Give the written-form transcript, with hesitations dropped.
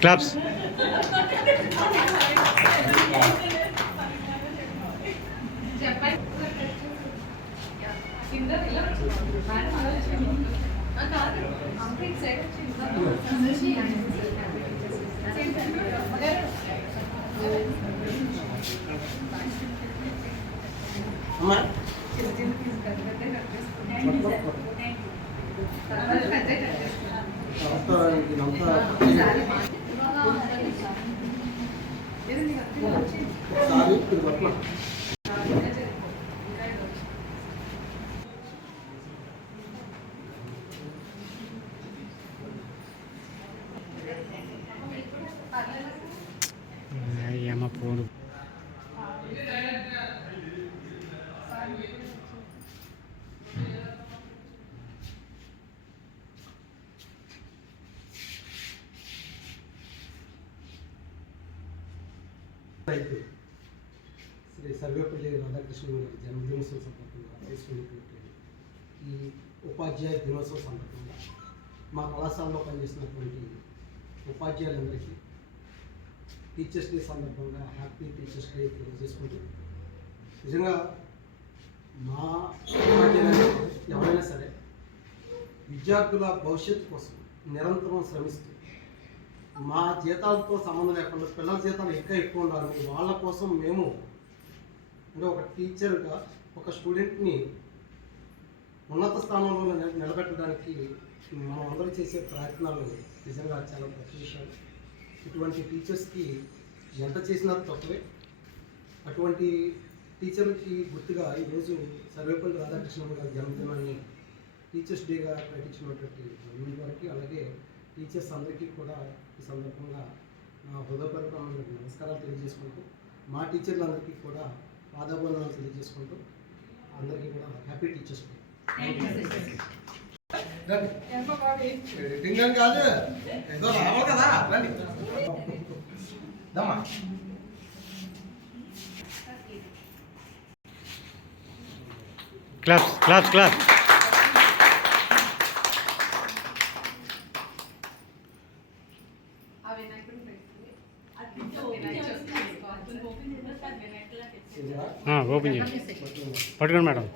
Claps. ఏమో పోను. శ్రీ సర్వేపల్లి రాధాకృష్ణ గారి జన్మదినోత్సవం సందర్భంగా చేసుకునేటువంటి ఈ ఉపాధ్యాయ దినోత్సవం సందర్భంగా మా కళాశాలలో పనిచేసినటువంటి ఉపాధ్యాయులందరికీ టీచర్స్ డే సందర్భంగా హ్యాపీ టీచర్స్ డే తెలియజేసుకుంటూ, నిజంగా మా ఉపాధ్యాయులు ఎవరైనా సరే విద్యార్థుల భవిష్యత్తు కోసం నిరంతరం శ్రమిస్తూ, మా జీతాలతో సంబంధం లేకుండా పిల్లల జీతాలు ఎక్కువ ఉండాలని వాళ్ళ కోసం మేము అంటే ఒక టీచర్గా ఒక స్టూడెంట్ని ఉన్నత స్థానంలో నిలబెట్టడానికి మనం అందరూ చేసే ప్రయత్నాలు నిజంగా చాలా గొప్ప విషయాలు. ఇటువంటి టీచర్స్కి ఎంత చేసినా తక్కువే. అటువంటి టీచర్కి గుర్తుగా ఈరోజు సర్వేపల్లి రాధాకృష్ణ గారి జన్మదినాన్ని టీచర్స్ డేగా ప్రకటించినటువంటి వారికి, అలాగే టీచర్స్ అందరికీ కూడా ఈ సందర్భంగా నా హృదయపూర్వకమైన నమస్కారాలు తెలియజేసుకుంటూ, మా టీచర్లందరికీ కూడా పాదాభివందనాలు తెలియజేసుకుంటూ అందరికీ కూడా హ్యాపీ టీచర్స్ డే. కాదు ఏదో రావాలి కదా, రండి. Claps claps claps. ఓపెన్ చేయండి, పట్టుకోండి మేడం.